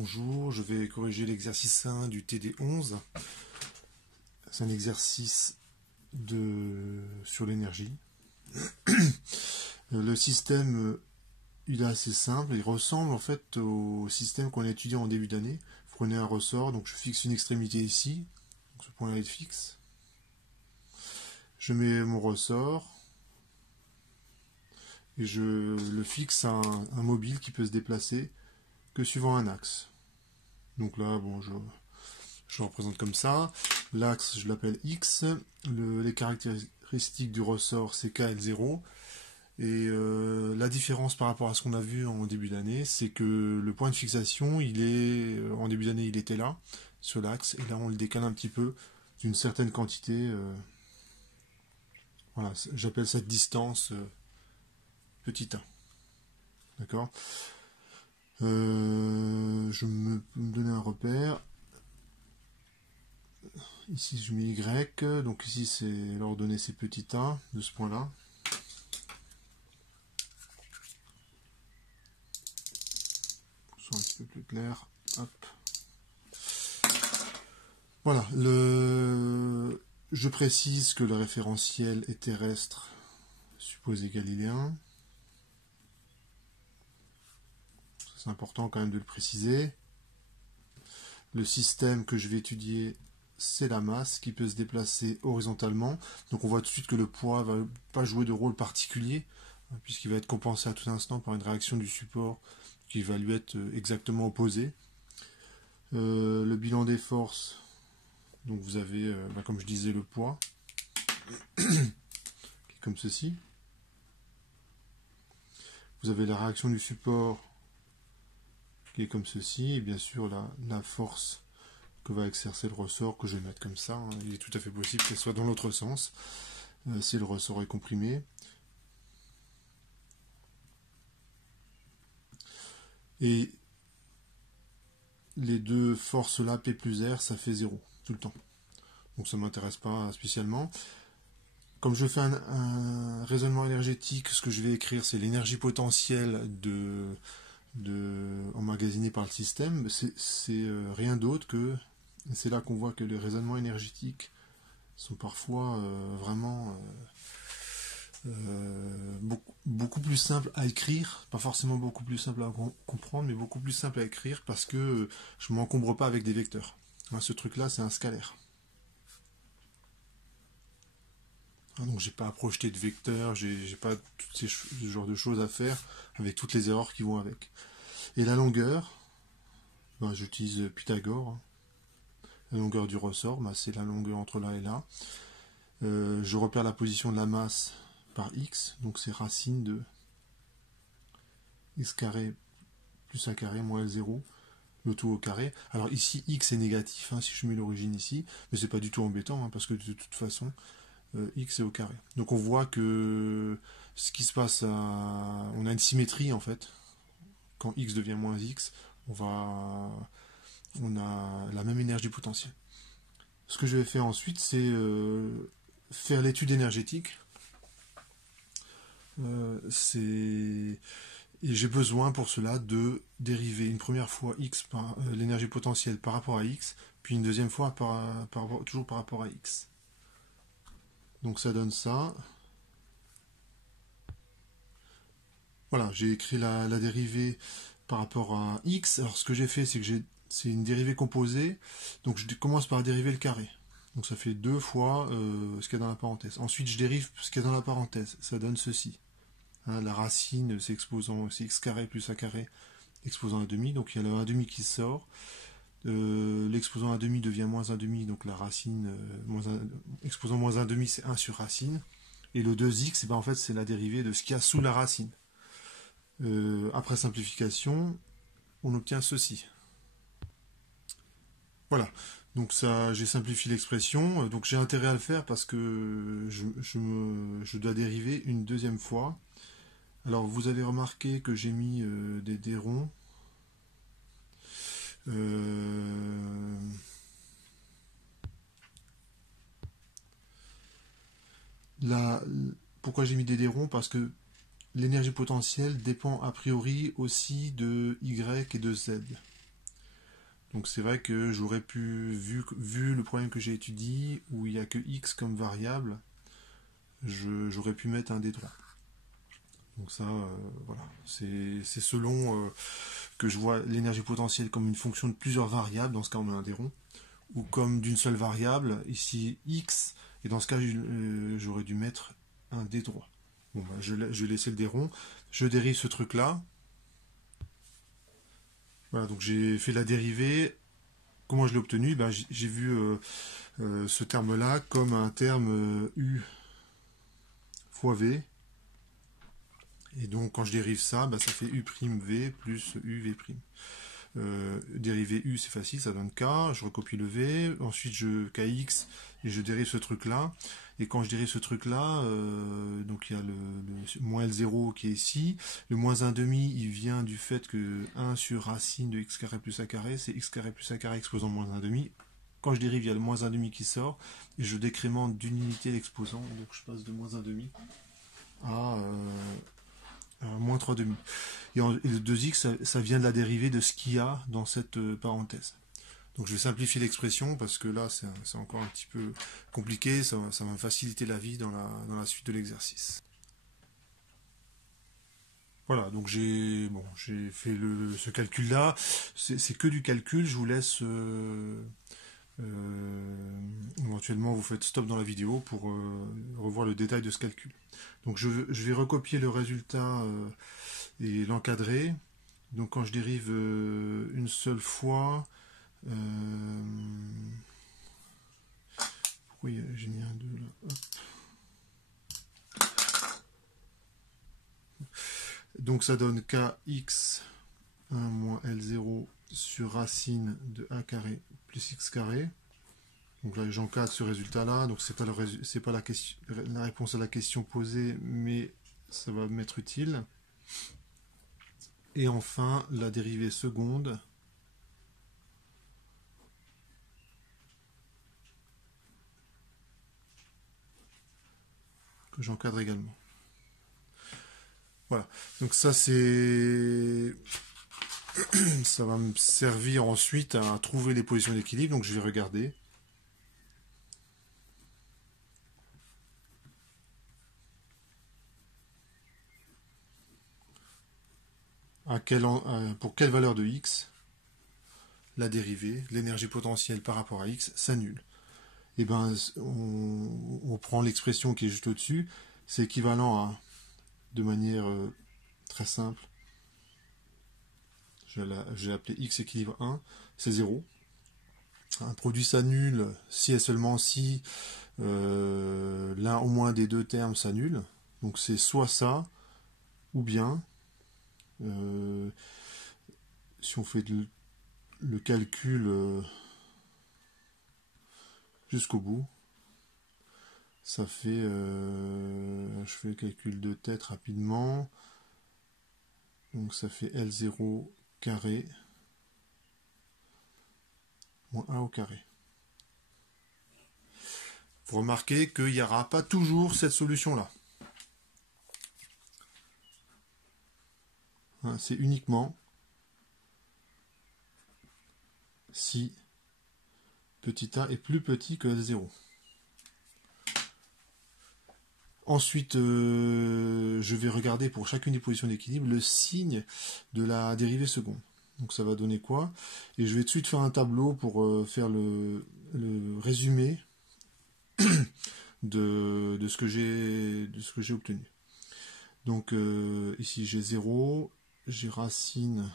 Bonjour, je vais corriger l'exercice 1 du TD11. C'est un exercice sur l'énergie. Le système, il est assez simple, il ressemble en fait au système qu'on a étudié en début d'année. Vous prenez un ressort, donc je fixe une extrémité ici, donc ce point-là est fixe. Je mets mon ressort et je le fixe à un mobile qui peut se déplacer que suivant un axe. Donc là, bon, je le représente comme ça. L'axe, je l'appelle X. Les caractéristiques du ressort, c'est KL0. Et la différence par rapport à ce qu'on a vu en début d'année, c'est que le point de fixation, en début d'année, il était là, sur l'axe. Et là, on le décale un petit peu d'une certaine quantité. Voilà, j'appelle cette distance petit a. D'accord ? Je vais me donner un repère. Ici je mets Y, donc ici c'est l'ordonnée c'est petit a de ce point là. Pour que ce soit un petit peu plus clair. Hop. Voilà, je précise que le référentiel est terrestre, supposé galiléen. C'est important quand même de le préciser. Le système que je vais étudier, c'est la masse qui peut se déplacer horizontalement. Donc on voit tout de suite que le poids ne va pas jouer de rôle particulier, puisqu'il va être compensé à tout instant par une réaction du support qui va lui être exactement opposée. Le bilan des forces, donc vous avez, comme je disais, le poids, qui est comme ceci. Vous avez la réaction du support, qui est comme ceci, et bien sûr la force que va exercer le ressort, que je vais mettre comme ça. Il est tout à fait possible qu'elle soit dans l'autre sens, si le ressort est comprimé. Et les deux forces là, P plus R, ça fait 0 tout le temps. Donc ça ne m'intéresse pas spécialement. Comme je fais un raisonnement énergétique, ce que je vais écrire, c'est l'énergie potentielle emmagasinée par le système. C'est rien d'autre que... C'est là qu'on voit que les raisonnements énergétiques sont parfois vraiment beaucoup plus simples à écrire, pas forcément beaucoup plus simples à comprendre, mais beaucoup plus simples à écrire parce que je ne m'encombre pas avec des vecteurs. Ce truc-là, c'est un scalaire. Donc j'ai pas à projeter de vecteurs, j'ai pas tout ce genre de choses à faire avec toutes les erreurs qui vont avec. Et la longueur, j'utilise Pythagore. La longueur du ressort, c'est la longueur entre là et là. Je repère la position de la masse par x, donc c'est racine de x carré plus a carré moins L0, le tout au carré. Alors ici x est négatif, si je mets l'origine ici, mais c'est pas du tout embêtant, parce que de toute façon, x est au carré. Donc on voit que ce qui se passe, on a une symétrie en fait. Quand x devient moins x, on a la même énergie potentielle. Ce que je vais faire ensuite, c'est faire l'étude énergétique. Et j'ai besoin pour cela de dériver une première fois x par l'énergie potentielle par rapport à x, puis une deuxième fois toujours par rapport à x. Donc ça donne ça. Voilà, j'ai écrit la dérivée par rapport à x. Alors ce que j'ai fait, c'est que c'est une dérivée composée. Donc je commence par dériver le carré. Donc ça fait 2 fois ce qu'il y a dans la parenthèse. Ensuite je dérive ce qu'il y a dans la parenthèse. Ça donne ceci. La racine, c'est x carré plus a carré exposant à demi. Donc il y a le 1 demi qui sort. L'exposant à demi devient moins 1 demi. Donc la racine, exposant moins 1 demi, c'est 1 sur racine. Et le 2x, en fait, c'est la dérivée de ce qu'il y a sous la racine. Après simplification, on obtient ceci. Voilà. Donc ça, j'ai simplifié l'expression. Donc j'ai intérêt à le faire parce que je dois dériver une deuxième fois. Alors vous avez remarqué que j'ai mis des ronds. Pourquoi j'ai mis des ronds? Parce que l'énergie potentielle dépend a priori aussi de Y et de Z. Donc c'est vrai que j'aurais pu, vu le problème que j'ai étudié, où il n'y a que x comme variable, j'aurais pu mettre un D3. Donc ça, voilà, c'est selon que je vois l'énergie potentielle comme une fonction de plusieurs variables, dans ce cas on met un D rond, ou comme d'une seule variable, ici x, et dans ce cas j'aurais dû mettre un D droit. Bon, bah, je vais laisser le D rond, je dérive ce truc-là. Voilà, donc j'ai fait la dérivée. Comment je l'ai obtenu? Ben, j'ai vu ce terme-là comme un terme u fois v. Et donc quand je dérive ça, ben, ça fait u' v plus uv'. Dériver u, c'est facile, ça donne k. Je recopie le v. Ensuite, je kx et je dérive ce truc-là. Et quand je dérive ce truc-là, donc il y a le moins L0 qui est ici. Le moins 1 demi, il vient du fait que 1 sur racine de x carré plus a carré, c'est x carré plus a carré exposant moins 1 demi. Quand je dérive, il y a le moins 1 demi qui sort. Et je décrémente d'une unité l'exposant. Donc je passe de moins 1 demi à moins 3 demi. Et le 2x, ça vient de la dérivée de ce qu'il y a dans cette parenthèse. Donc je vais simplifier l'expression parce que là c'est encore un petit peu compliqué, ça va me faciliter la vie dans la suite de l'exercice. Voilà, donc j'ai fait ce calcul-là, c'est que du calcul, je vous laisse éventuellement vous faites stop dans la vidéo pour revoir le détail de ce calcul. Donc je vais recopier le résultat et l'encadrer. Donc quand je dérive une seule fois, pourquoi j'ai mis un 2 là? Hop. Donc ça donne kx 1 moins L0 sur racine de a carré plus x carré. Donc là j'encadre ce résultat là, donc c'est pas la réponse à la question posée, mais ça va m'être utile. Et enfin la dérivée seconde que j'encadre également. Voilà, donc ça c'est ça va me servir ensuite à trouver les positions d'équilibre, donc je vais regarder. Pour quelle valeur de x la dérivée, l'énergie potentielle par rapport à x s'annule. Et ben on prend l'expression qui est juste au-dessus, c'est équivalent à, de manière très simple, je vais appeler x équilibre 1, c'est 0. Un produit s'annule si et seulement si l'un au moins des deux termes s'annule. Donc c'est soit ça, ou bien, si on fait le calcul jusqu'au bout, ça fait, je fais le calcul de tête rapidement, donc ça fait L0 carré moins A au carré. Vous remarquez qu'il n'y aura pas toujours cette solution-là. Hein, c'est uniquement si petit a est plus petit que L0. Ensuite, je vais regarder pour chacune des positions d'équilibre le signe de la dérivée seconde. Donc ça va donner quoi? Et je vais tout de suite faire un tableau pour faire le résumé de ce que j'ai obtenu. Donc ici j'ai 0, j'ai racine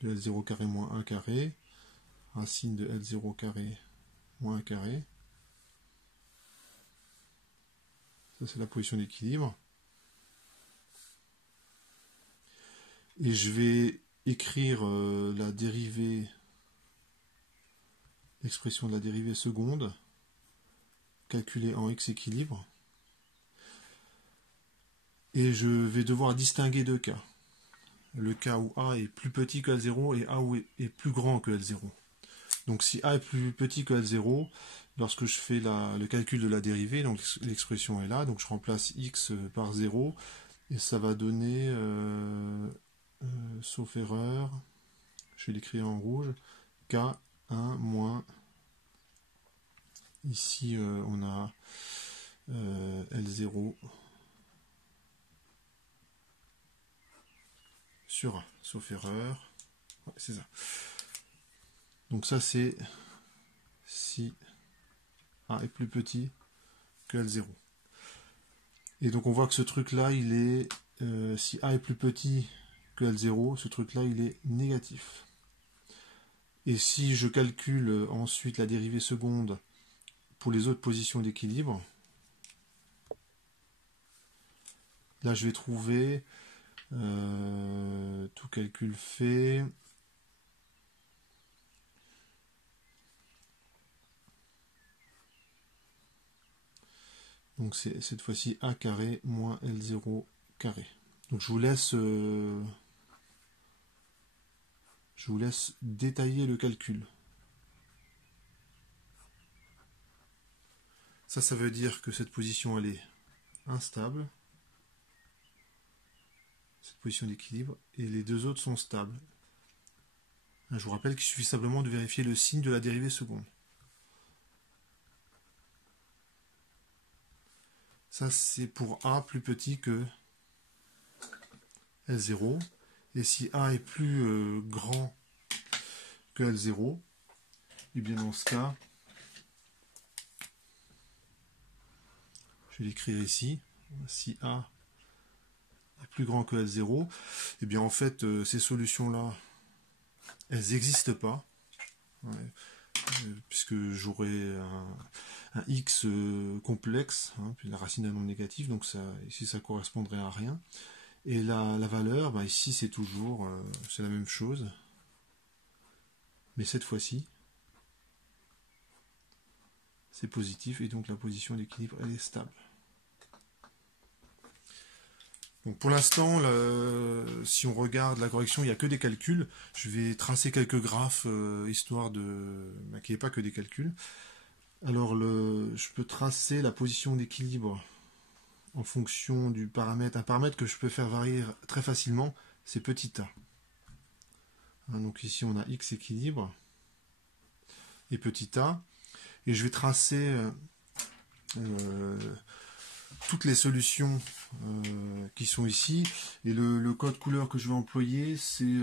de L0 carré moins 1 carré, racine de L0 carré moins 1 carré. Ça c'est la position d'équilibre. Et je vais écrire la dérivée, l'expression de la dérivée seconde, calculée en x équilibre. Et je vais devoir distinguer deux cas. Le cas où A est plus petit que L0 et A où est plus grand que L0. Donc si A est plus petit que L0, lorsque je fais le calcul de la dérivée, donc l'expression est là, donc je remplace x par 0, et ça va donner, sauf erreur, je vais l'écrire en rouge, K1 moins, ici on a L0 sur A, sauf erreur. Ouais, c'est ça. Donc ça c'est si A est plus petit que L0. Et donc on voit que ce truc là il est, si A est plus petit que L0, ce truc là il est négatif. Et si je calcule ensuite la dérivée seconde pour les autres positions d'équilibre, là je vais trouver, tout calcul fait, donc c'est cette fois-ci A carré moins L0 carré. Donc je vous laisse détailler le calcul. Ça veut dire que cette position elle est instable, cette position d'équilibre, et les deux autres sont stables. Je vous rappelle qu'il suffit simplement de vérifier le signe de la dérivée seconde. Ça c'est pour A plus petit que L0. Et si A est plus grand que L0, et bien dans ce cas, je vais l'écrire ici, si A est plus grand que L0, et bien en fait ces solutions-là, elles n'existent pas, ouais, puisque j'aurai un x complexe, hein, puis la racine d'un nombre négatif, donc ça, ici ça correspondrait à rien. Et la valeur, bah ici c'est toujours c'est la même chose, mais cette fois-ci c'est positif, et donc la position d'équilibre elle est stable. Donc pour l'instant, si on regarde la correction, il n'y a que des calculs. Je vais tracer quelques graphes, histoire de qu'il n'y ait pas que des calculs. Alors je peux tracer la position d'équilibre en fonction du paramètre. Un paramètre que je peux faire varier très facilement, c'est petit a. Hein, donc ici on a x équilibre et petit a. Et je vais tracer toutes les solutions qui sont ici. Et le code couleur que je vais employer, c'est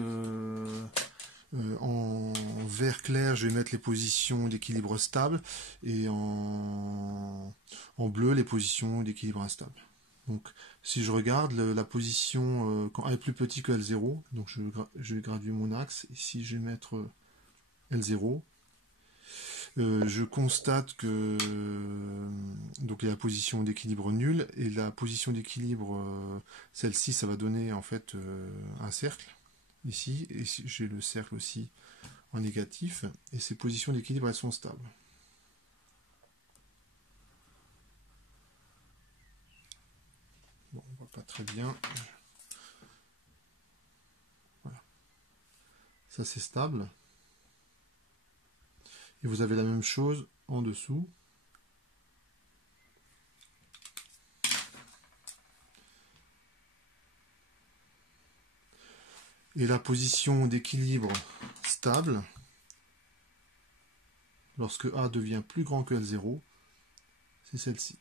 en vert clair, je vais mettre les positions d'équilibre stable, et en bleu, les positions d'équilibre instable. Donc, si je regarde la position quand A est plus petit que L0, donc je vais graduer mon axe. Ici, je vais mettre L0. Je constate que donc il y a la position d'équilibre nulle, et la position d'équilibre, celle-ci, ça va donner en fait un cercle ici, et j'ai le cercle aussi en négatif, et ces positions d'équilibre elles sont stables. Bon, on voit pas très bien. Voilà. Ça c'est stable. Et vous avez la même chose en dessous. Et la position d'équilibre stable, lorsque A devient plus grand que L0, c'est celle-ci.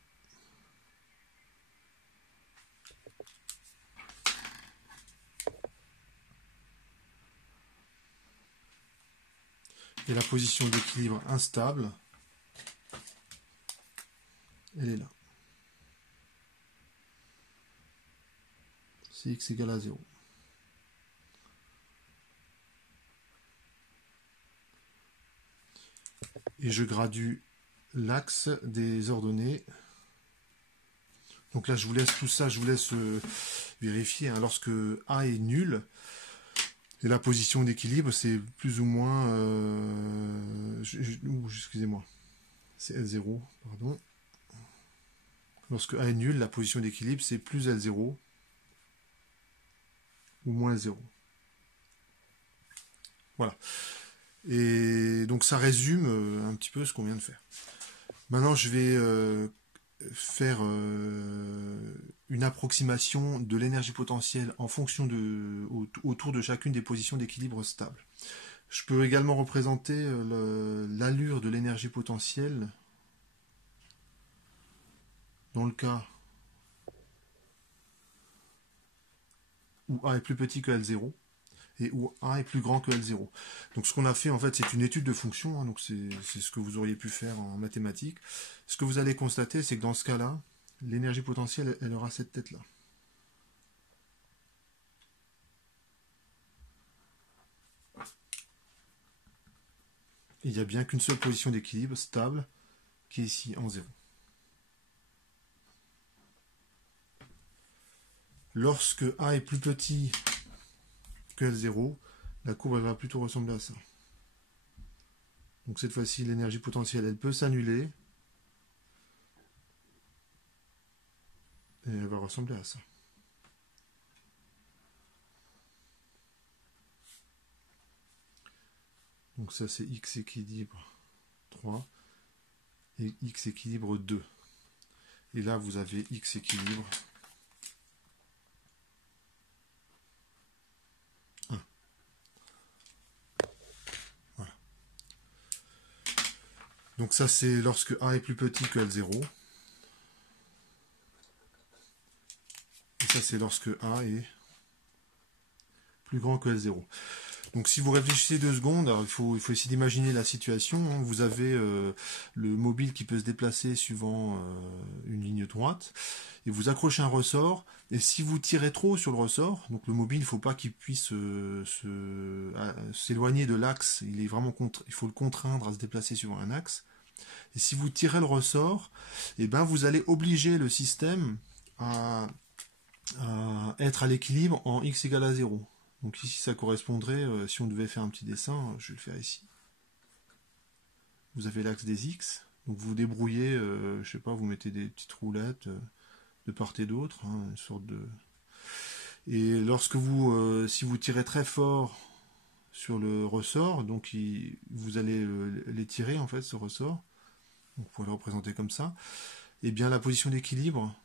Et la position d'équilibre instable, elle est là. C'est x égale à 0. Et je gradue l'axe des ordonnées. Donc là, je vous laisse tout ça, je vous laisse vérifier. Hein, lorsque A est nul, et la position d'équilibre, c'est plus ou moins... excusez-moi. C'est L0, pardon. Lorsque A est nul, la position d'équilibre, c'est plus L0 ou moins L0. Voilà. Et donc ça résume un petit peu ce qu'on vient de faire. Maintenant, je vais faire une approximation de l'énergie potentielle en fonction autour de chacune des positions d'équilibre stable. Je peux également représenter l'allure de l'énergie potentielle dans le cas où A est plus petit que L0 et où A est plus grand que L0. Donc ce qu'on a fait en fait c'est une étude de fonction, hein, donc c'est ce que vous auriez pu faire en mathématiques. Ce que vous allez constater c'est que dans ce cas-là, l'énergie potentielle elle aura cette tête-là. Il n'y a bien qu'une seule position d'équilibre stable qui est ici en 0. Lorsque A est plus petit que L0, la courbe elle va plutôt ressembler à ça. Donc cette fois-ci, l'énergie potentielle, elle peut s'annuler. Et elle va ressembler à ça. Donc ça, c'est x équilibre 3 et x équilibre 2. Et là, vous avez x équilibre 1. Voilà. Donc ça, c'est lorsque A est plus petit que L0. Et ça, c'est lorsque A est plus grand que L0. Donc si vous réfléchissez 2 secondes, alors il faut essayer d'imaginer la situation. Hein. Vous avez le mobile qui peut se déplacer suivant une ligne droite, et vous accrochez un ressort, et si vous tirez trop sur le ressort, donc le mobile, il ne faut pas qu'il puisse s'éloigner de l'axe, il faut le contraindre à se déplacer suivant un axe. Et si vous tirez le ressort, eh ben vous allez obliger le système à être à l'équilibre en x égale à 0. Donc ici, ça correspondrait, si on devait faire un petit dessin, je vais le faire ici. Vous avez l'axe des x, donc vous vous débrouillez, je sais pas, vous mettez des petites roulettes de part et d'autre, hein, une sorte de... Et lorsque si vous tirez très fort sur le ressort, donc vous allez l'étirer en fait, ce ressort, donc vous pouvez le représenter comme ça, et bien la position d'équilibre,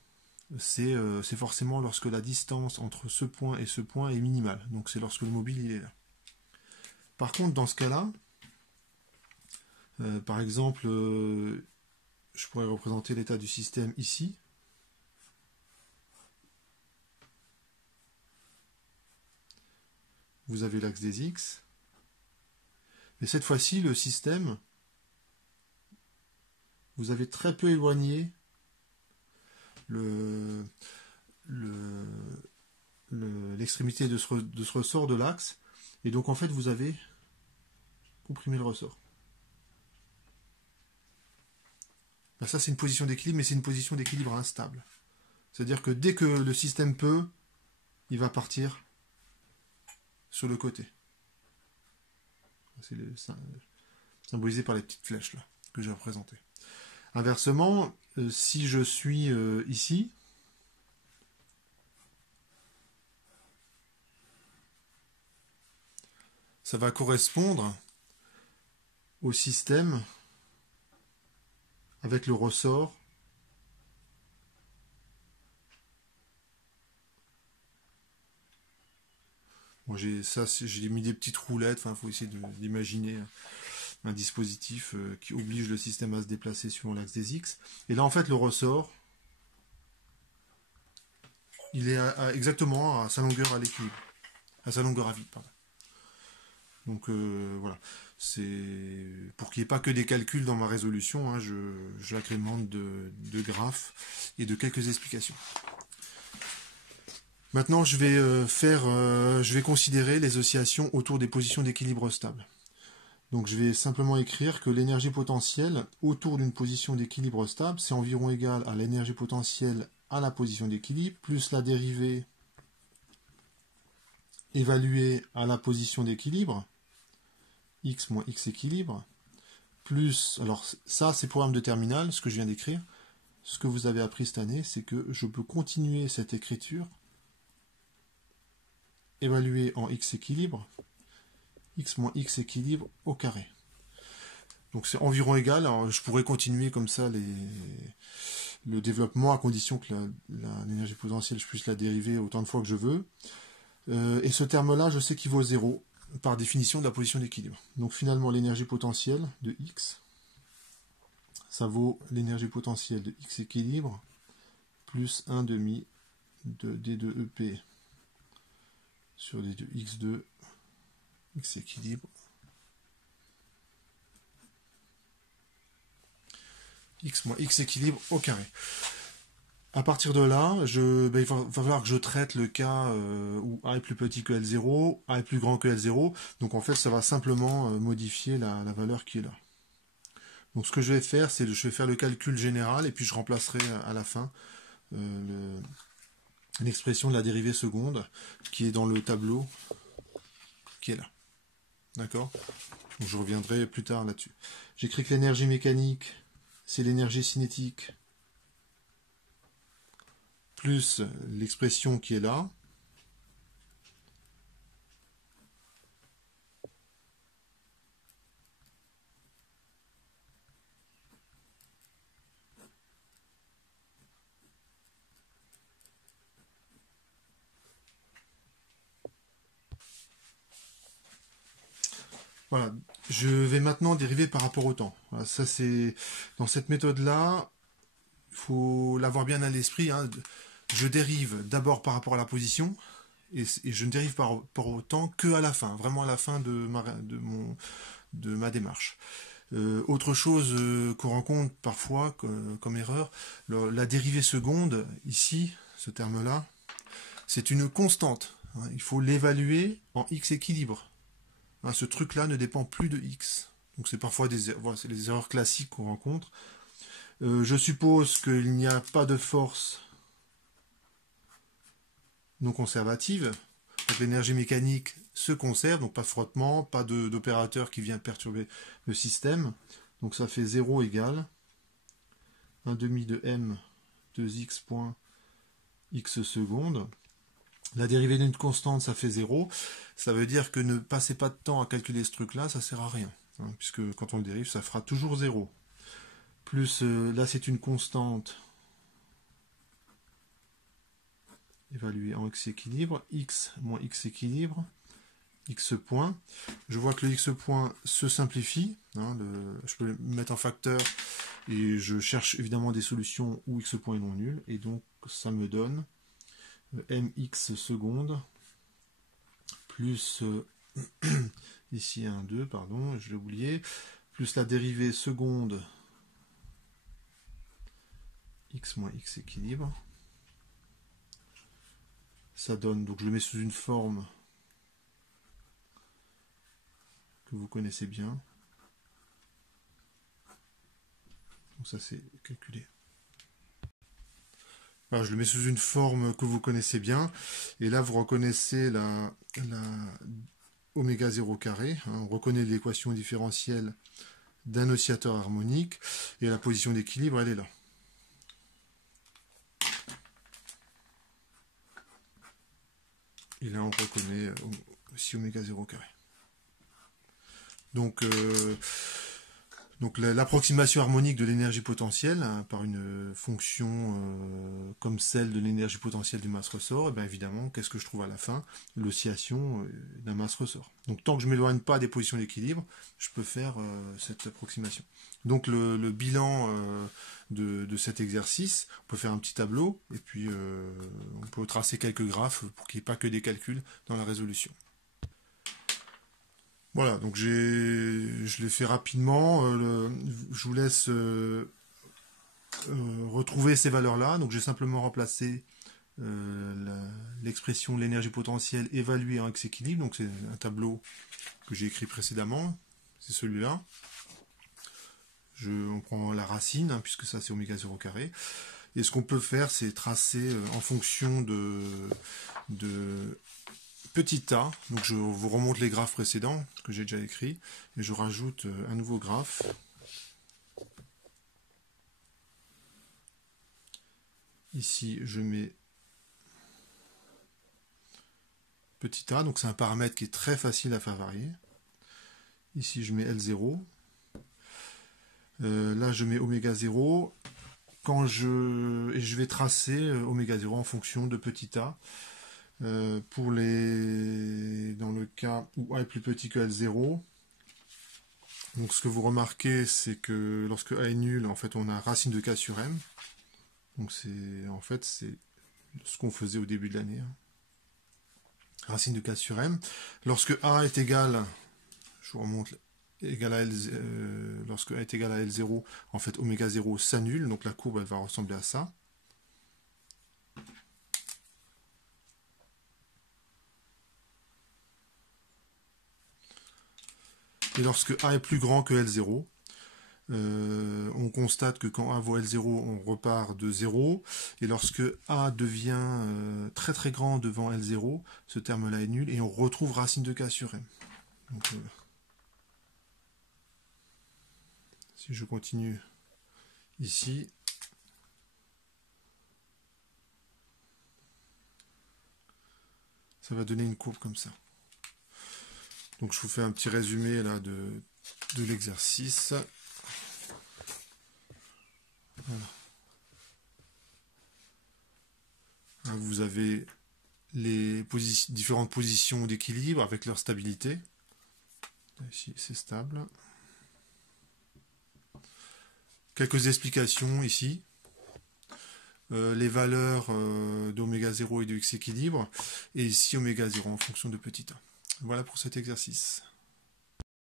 c'est forcément lorsque la distance entre ce point et ce point est minimale. Donc c'est lorsque le mobile il est là. Par contre, dans ce cas-là, par exemple, je pourrais représenter l'état du système ici. Vous avez l'axe des x. Mais cette fois-ci, le système, vous avez très peu éloigné l'extrémité de ce ressort de l'axe, et donc en fait vous avez comprimé le ressort. Ben, ça c'est une position d'équilibre, mais c'est une position d'équilibre instable. C'est-à-dire que dès que le système peut, il va partir sur le côté. C'est symbolisé par les petites flèches là que j'ai représentées. Inversement, si je suis ici, ça va correspondre au système avec le ressort Bon, j'ai mis des petites roulettes, enfin, il faut essayer d'imaginer un dispositif qui oblige le système à se déplacer suivant l'axe des X. Et là, en fait, le ressort, il est exactement à sa longueur à l'équilibre, à sa longueur à vide, pardon. Donc voilà, c'est pour qu'il n'y ait pas que des calculs dans ma résolution, hein, j'agrémente de graphes et de quelques explications. Maintenant, je vais considérer les oscillations autour des positions d'équilibre stable. Donc je vais simplement écrire que l'énergie potentielle autour d'une position d'équilibre stable, c'est environ égal à l'énergie potentielle à la position d'équilibre, plus la dérivée évaluée à la position d'équilibre, x moins x équilibre, plus, alors ça c'est programme de terminale, ce que je viens d'écrire. Ce que vous avez appris cette année, c'est que je peux continuer cette écriture évaluée en x équilibre, x moins x équilibre au carré. Donc c'est environ égal. Alors, je pourrais continuer comme ça le développement à condition que l'énergie potentielle, je puisse la dériver autant de fois que je veux. Et ce terme-là, je sais qu'il vaut 0 par définition de la position d'équilibre. Donc finalement, l'énergie potentielle de X, ça vaut l'énergie potentielle de X équilibre plus 1 demi de D2EP sur D2X2, X équilibre, X moins X équilibre au carré. À partir de là, il va falloir que je traite le cas où A est plus petit que L0, A est plus grand que L0. Donc en fait, ça va simplement modifier la valeur qui est là. Donc ce que je vais faire, c'est je vais faire le calcul général et puis je remplacerai à la fin l'expression de la dérivée seconde qui est dans le tableau qui est là. D'accord? Donc je reviendrai plus tard là-dessus. J'écris que l'énergie mécanique, c'est l'énergie cinétique plus l'expression qui est là. Voilà, je vais maintenant dériver par rapport au temps. Voilà, ça c'est dans cette méthode-là, il faut l'avoir bien à l'esprit. Hein. Je dérive d'abord par rapport à la position et je ne dérive par rapport au temps que à la fin, vraiment à la fin de ma démarche. Autre chose qu'on rencontre parfois comme erreur, la dérivée seconde, ici, ce terme-là, c'est une constante. Hein. Il faut l'évaluer en x équilibre. Hein, ce truc-là ne dépend plus de x. Donc c'est parfois c'est les erreurs classiques qu'on rencontre. Je suppose qu'il n'y a pas de force non conservative. Donc l'énergie mécanique se conserve, donc pas de frottement, pas d'opérateur qui vient perturber le système. Donc ça fait 0 égale 1 demi de m 2x point x secondes. La dérivée d'une constante, ça fait 0. Ça veut dire que ne passez pas de temps à calculer ce truc-là, ça sert à rien. Hein, puisque quand on le dérive, ça fera toujours 0. Plus, là c'est une constante évaluée en x équilibre, x moins x équilibre, x point. Je vois que le x point se simplifie. Hein, je peux le mettre en facteur et je cherche évidemment des solutions où x point est non nul. Et donc ça me donne mx secondes plus ici un 2, pardon, je l'ai oublié, plus la dérivée seconde x moins x équilibre. Ça donne, donc je le mets sous une forme que vous connaissez bien. Donc ça c'est calculé. Alors, je le mets sous une forme que vous connaissez bien. Et là, vous reconnaissez la oméga 0 carré. Hein, on reconnaît l'équation différentielle d'un oscillateur harmonique. Et la position d'équilibre, elle est là. Et là, on reconnaît aussi oméga 0 carré. Donc l'approximation harmonique de l'énergie potentielle hein, par une fonction comme celle de l'énergie potentielle du masse-ressort, et bien évidemment, qu'est-ce que je trouve à la fin? L'oscillation d'un masse-ressort. Donc tant que je ne m'éloigne pas des positions d'équilibre, je peux faire cette approximation. Donc le bilan de cet exercice, on peut faire un petit tableau, et puis on peut tracer quelques graphes pour qu'il n'y ait pas que des calculs dans la résolution. Voilà, donc je l'ai fait rapidement. Je vous laisse retrouver ces valeurs-là. Donc j'ai simplement remplacé l'expression de l'énergie potentielle évaluée en x-équilibre. Donc c'est un tableau que j'ai écrit précédemment. C'est celui-là. On prend la racine, hein, puisque ça c'est oméga 0 carré. Et ce qu'on peut faire, c'est tracer en fonction de petit a, donc je vous remonte les graphes précédents que j'ai déjà écrits, et je rajoute un nouveau graphe. Ici, je mets petit a, donc c'est un paramètre qui est très facile à faire varier. Ici, je mets L0. Là, je mets oméga 0. Et je vais tracer oméga 0 en fonction de petit a. Dans le cas où a est plus petit que L0. Donc ce que vous remarquez, c'est que lorsque a est nul, en fait, on a racine de k sur m. Donc c'est ce qu'on faisait au début de l'année. Hein. Racine de k sur m. Lorsque a est égal, je vous remonte, égal à lorsque a est égal à L0, en fait oméga 0 s'annule, donc la courbe elle va ressembler à ça. Et lorsque a est plus grand que L0, on constate que quand a vaut L0, on repart de 0. Et lorsque a devient très très grand devant L0, ce terme-là est nul et on retrouve racine de k sur m. Donc, si je continue ici, ça va donner une courbe comme ça. Donc je vous fais un petit résumé là de l'exercice. Voilà. Vous avez les différentes positions d'équilibre avec leur stabilité. Ici, c'est stable. Quelques explications ici. Les valeurs d'oméga 0 et de x équilibre. Et ici, oméga 0 en fonction de petit a. Voilà pour cet exercice.